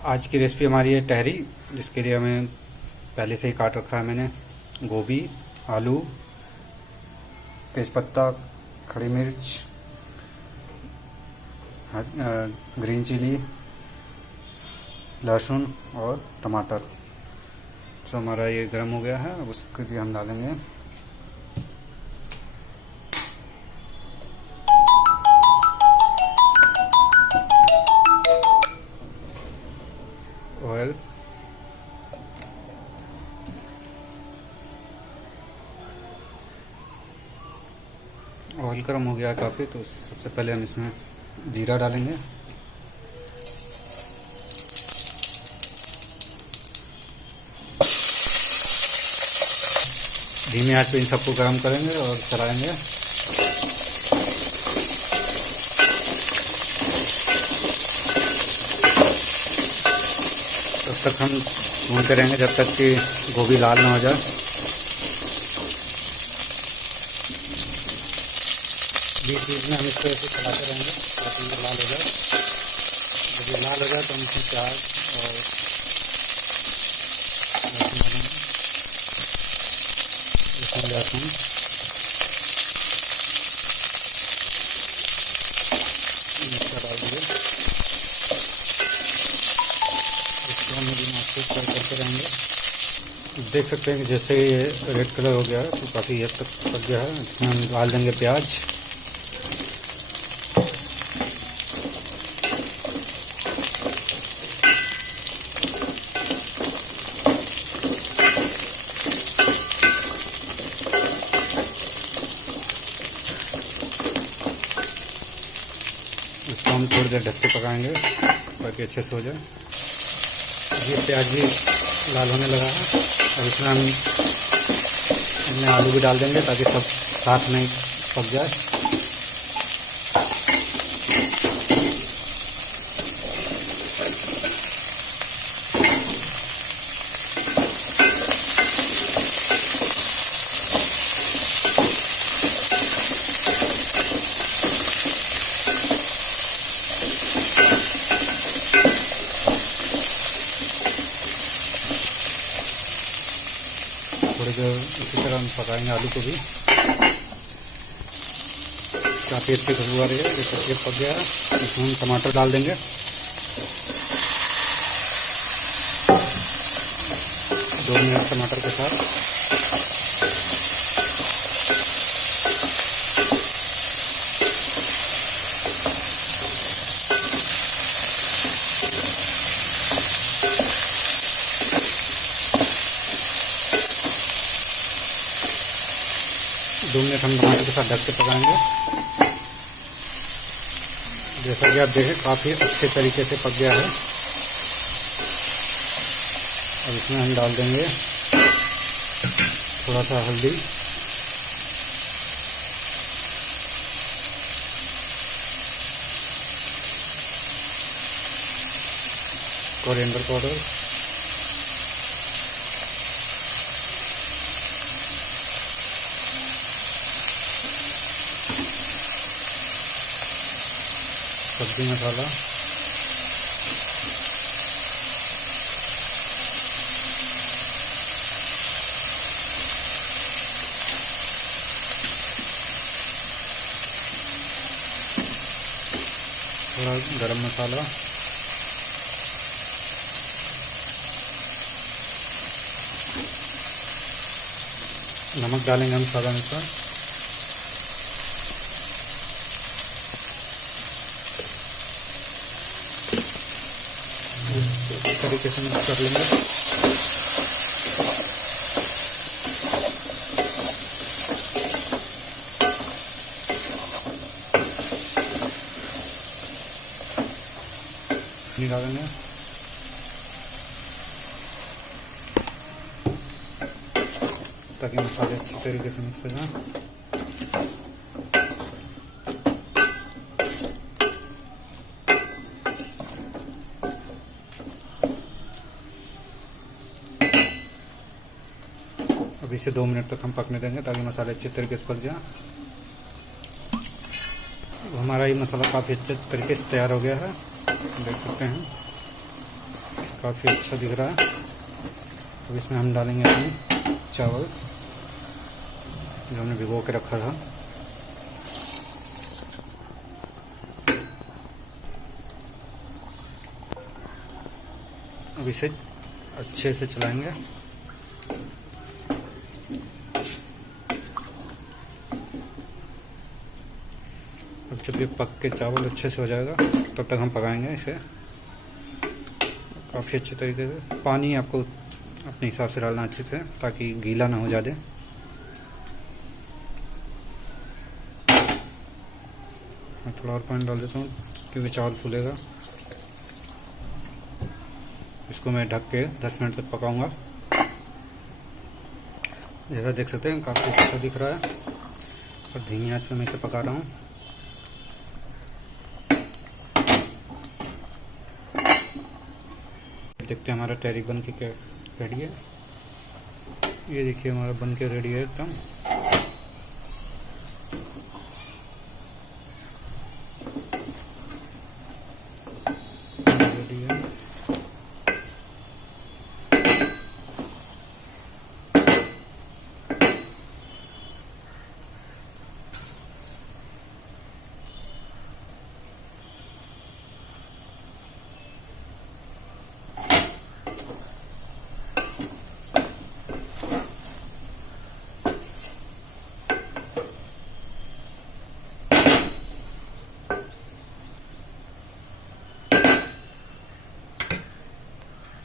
आज की रेसिपी हमारी है टहरी, जिसके लिए हमें पहले से ही काट रखा है मैंने गोभी, आलू, तेज़पत्ता, खड़ी मिर्च, ग्रीन चिली, लहसुन और टमाटर। तो हमारा ये गर्म हो गया है। अब उसके लिए हम डालेंगे ऑयल, ऑयल गर्म हो गया काफ़ी। तो सबसे पहले हम इसमें जीरा डालेंगे, धीमी आंच पे इन सबको गर्म करेंगे और चलाएंगे। तब तक हम भूनते रहेंगे जब तक कि गोभी लाल ना हो जाए। बीच बीच में हम इसको ऐसे चलाते रहेंगे ताकि ये लाल हो जाए। जब ये लाल हो जाए तो हम इसमें प्याज और लहसुन डालेंगे। लहसुन मिर्चा डाल दिए। इसको हम फ्राई करते रहेंगे। देख सकते हैं कि जैसे ये रेड कलर हो गया है तो काफ़ी हद तक पक गया है। इसमें हम डाल देंगे प्याज, इसको हम थोड़ी देर ढक के पकाएंगे ताकि अच्छे से हो जाए। ये प्याज भी लाल होने लगा है। अब इसमें आलू भी डाल देंगे ताकि सब साथ में पक जाए। थोड़ी देर इसी तरह हम पकाएंगे आलू को भी। काफ़ी अच्छी खुशबू आ रही है। जैसे ये पक गया है इसमें हम टमाटर डाल देंगे। 2 मिनट टमाटर के साथ हम टमाटर के साथ ढक के पकाएंगे। जैसा कि आप देखें काफ़ी अच्छे तरीके से पक गया है। अब इसमें हम डाल देंगे थोड़ा सा हल्दी, कोरिएंडर पाउडर, सब्जी मसाला, थोड़ा गरम मसाला, नमक डालेंगे हम स्वाद अनुसार। इस तरीके से मिक्स कर लेंगे। डालेंगे ताकि मसाले अच्छी तरीके से मिक्स हो जाए। अब इसे 2 मिनट तक हम पकने देंगे ताकि मसाले अच्छे तरीके से पक जाए। हमारा ये मसाला काफ़ी अच्छे तरीके से तैयार हो गया है, देख सकते हैं। काफ़ी अच्छा दिख रहा है। अब इसमें हम डालेंगे अपने चावल जो हमने भिगो के रखा था। अब इसे अच्छे से चलाएंगे। अब जब ये पक के चावल अच्छे से हो जाएगा तब तक हम पकाएंगे इसे काफ़ी अच्छे तरीके से। पानी आपको अपने हिसाब से डालना अच्छे से ताकि गीला ना हो ज़्यादा। मैं थोड़ा और पानी डाल देता हूँ क्योंकि चावल फूलेगा। इसको मैं ढक के 10 मिनट तक पकाऊंगा। जैसा देख सकते हैं काफ़ी अच्छा दिख रहा है और धीमी आंच पे मैं इसे पका रहा हूँ। देखते हैं हमारा तहरी बन के क्या रेडी है। ये देखिए हमारा बन के रेडी है एकदम। रेडी है।